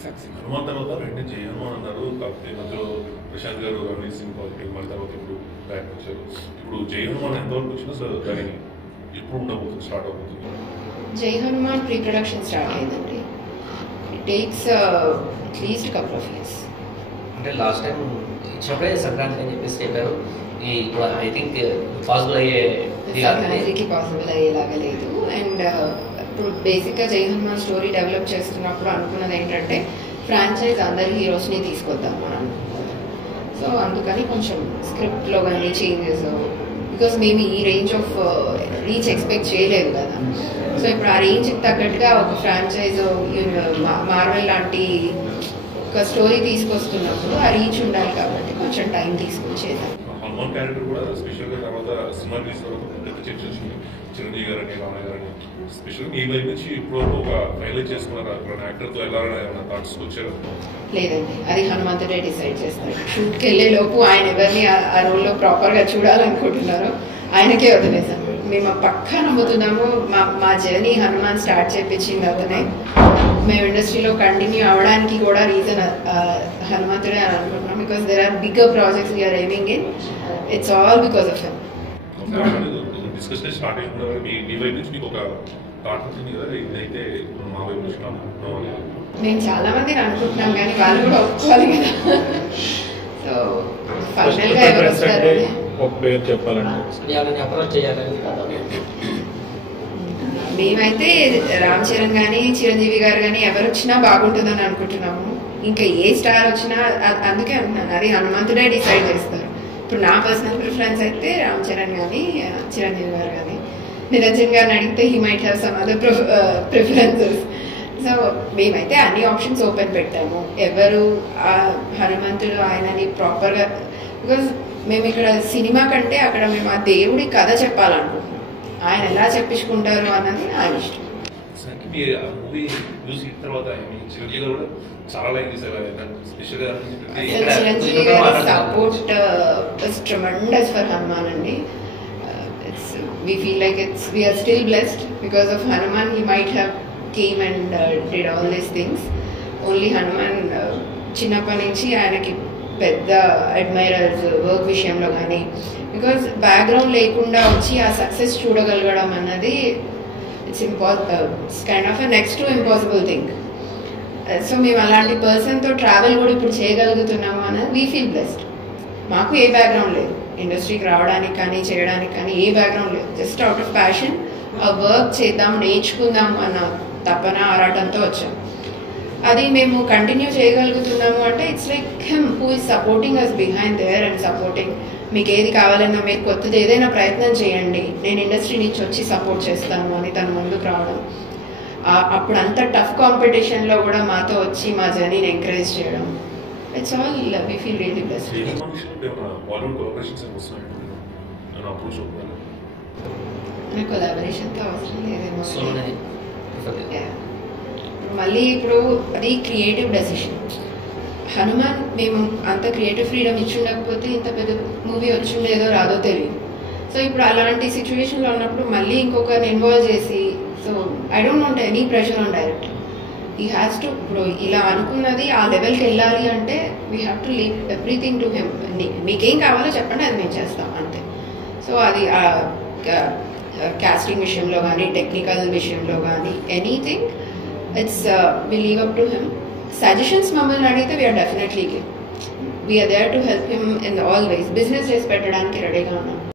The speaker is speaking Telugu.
హనుమాన్ తర్వాత వెంటనే జై హనుమాన్ అన్నారు. కాకపోతే మధ్యలో ప్రశాంత్ గారు రణవీర్ సింగ్ పాజిటివ్ మళ్ళీ తర్వాత ఇప్పుడు బ్యాక్ వచ్చారు. ఇప్పుడు జై హనుమాన్ ఎంతవరకు వచ్చినా సార్ దాని ఎప్పుడు ఉండబోతుంది, స్టార్ట్ అవుతుంది? జై హనుమాన్ ప్రీ ప్రొడక్షన్ స్టార్ట్ అయిందండి. It takes at least couple of years. అంటే లాస్ట్ టైం ఇచ్చినప్పుడే సంక్రాంతి అని చెప్పేసి చెప్పారు. ఇప్పుడు ఐ థింక్ పాసిబుల్ అయ్యే సంక్రాంతికి పాసిబుల్ అయ్యేలాగా లేదు. అండ్ ఇప్పుడు బేసిక్గా జై హనుమాన్ స్టోరీ డెవలప్ చేస్తున్నప్పుడు అనుకున్నది ఏంటంటే ఫ్రాంచైజ్ అందరి హీరోస్ని తీసుకొద్దాం మనం. సో అందుకని కొంచెం స్క్రిప్ట్లో కానీ చేంజెస్, బికాస్ మేము ఈ రేంజ్ ఆఫ్ రీచ్ ఎక్స్పెక్ట్ చేయలేదు కదా. సో ఇప్పుడు ఆ రేంజ్కి తగ్గట్టుగా ఒక ఫ్రాంచైజ్ మార్వెల్ లాంటి ఒక స్టోరీ తీసుకొస్తున్నప్పుడు ఆ రీచ్ ఉండాలి కాబట్టి కొంచెం టైం తీసుకొని చేద్దాం. హనుమాన్ క్యారెక్టర్ కూడా స్పెషల్గా తర్వాత సినిమా రిలీజ్ తర్వాత పెద్ద చర్చ వచ్చింది. చిరంజీవి గారని రామయ్య గారని స్పెషల్గా ఈ వైపు నుంచి ఇప్పుడు ఒక ఫైనలైజ్ చేసుకున్నారు. అక్కడ యాక్టర్తో వెళ్ళాలని థాట్స్ వచ్చారు? లేదండి, అది హనుమంతుడే డిసైడ్ చేస్తాడు. షూట్కి వెళ్ళే లోపు ఆయన ఎవరిని ఆ రోల్లో ప్రాపర్గా చూడాలనుకుంటున్నారో ఆయనకే వదిలేసాము. మేము పక్కా నమ్ముతున్నాము మా జర్నీ హనుమాన్ స్టార్ట్ చేయించింది అతనే. మేము ఇండస్ట్రీలో కంటిన్యూ అవ్వడానికి కూడా రీజన్ హనుమంతుడే అని అనుకుంటున్నాం. Because there are bigger projects we're aiming in. It's all because of him. Discussion start అయిన కూడా మీ వైపు నుంచి మీకు ఒక థాట్ వచ్చింది కదా, ఇదైతే మా వైపు నుంచి అనుకుంటున్నాం. మేము చాలా మందిని అనుకుంటున్నాం కానీ వాళ్ళు కూడా ఒప్పుకోవాలి కదా. సో ఫైనల్గా ఎవరు వస్తారు ఒక పేరు చెప్పాలంటే అప్రోచ్ చేయాలని మేమైతే రామ్ చరణ్ కానీ చిరంజీవి గారు కానీ ఎవరు వచ్చినా బాగుంటుందని అనుకుంటున్నాము. ఇంకా ఏ స్టార్ వచ్చినా అందుకే అంటున్నాను, అది హనుమంతుడే డిసైడ్ చేస్తారు. ఇప్పుడు నా పర్సనల్ ప్రిఫరెన్స్ అయితే రామ్ చరణ్ కానీ చిరంజీవి గారు కానీ. నిరంజన్ గారిని అడిగితే he might have some other preferences. So మేమైతే అన్ని ఆప్షన్స్ ఓపెన్ పెట్టాము. ఎవరు హనుమంతుడు ఆయనని ప్రాపర్గా, బికాజ్ మేము ఇక్కడ సినిమా కంటే అక్కడ మేము ఆ దేవుడి కథ చెప్పాలనుకుంటున్నాం. ఆయన ఎలా చెప్పించుకుంటారు అన్నది ఆయన ఇష్టం. మూవీ చూసిన తర్వాత చిరంజీవి గారు కూడా చాలా లైక్ చేశారు. చిరంజీవి గారి support is tremendous for Hanuman అండి. We feel like we are still blessed because of Hanuman. He might have came and did all these things. Only Hanuman చిన్నప్పటి నుంచి ఆయనకి పెద్ద అడ్మైరర్స్ వర్క్ విషయంలో కానీ, బికాజ్ బ్యాక్గ్రౌండ్ లేకుండా వచ్చి ఆ సక్సెస్ చూడగలగడం అన్నది it's kind of a next to impossible thing. So మేము అలాంటి పర్సన్తో ట్రావెల్ కూడా ఇప్పుడు చేయగలుగుతున్నాము అన్నది వీ ఫీల్ బ్లెస్డ్. మాకు ఏ బ్యాక్గ్రౌండ్ లేదు, ఇండస్ట్రీకి రావడానికి కానీ చేయడానికి కానీ ఏ బ్యాక్గ్రౌండ్ లేదు. జస్ట్ అవుట్ ఆఫ్ ప్యాషన్ ఆ వర్క్ చేద్దాం, నేర్చుకుందాం అన్న తపన ఆరాటంతో వచ్చాం. అది మేము కంటిన్యూ చేయగలుగుతున్నాము అంటే it's like him who is supporting us behind there and supporting. మీకు ఏది కావాలన్నా మీరు కొత్తది ఏదైనా ప్రయత్నం చేయండి, నేను ఇండస్ట్రీ నుంచి వచ్చి సపోర్ట్ చేస్తాను అని తను ముందుకు రావడం. అప్పుడు అంత టఫ్ కాంపిటీషన్లో కూడా మాతో వచ్చి మా జర్నీని ఎంకరేజ్ చేయడం. It's all we feel really blessed. కొలాబరేషన్తో అవసరం లేదేమో. మళ్ళీ ఇప్పుడు అది క్రియేటివ్ డెసిషన్. హనుమాన్ మేము అంత క్రియేటివ్ ఫ్రీడమ్ ఇచ్చుండకపోతే ఇంత పెద్ద మూవీ వచ్చిండేదో రాదో తెలియదు. సో ఇప్పుడు అలాంటి సిచ్యువేషన్లో ఉన్నప్పుడు మళ్ళీ ఇంకొకరిని ఇన్వాల్వ్ చేసి, so I don't want any pressure on director. He has to, ఇప్పుడు ఇలా అనుకున్నది ఆ లెవెల్కి వెళ్ళాలి అంటే we have to leave everything to him. మీకేం కావాలో చెప్పండి, అది మేము చేస్తాం అంతే. సో అది కాస్టింగ్ విషయంలో కానీ టెక్నికల్ విషయంలో కానీ anything it's we leave up to him. Suggestions మమ్మల్ని అడిగితే we're definitely give. We're there to help him in all ways. Business చేసి పెట్టడానికి రెడీగా ఉన్నాం.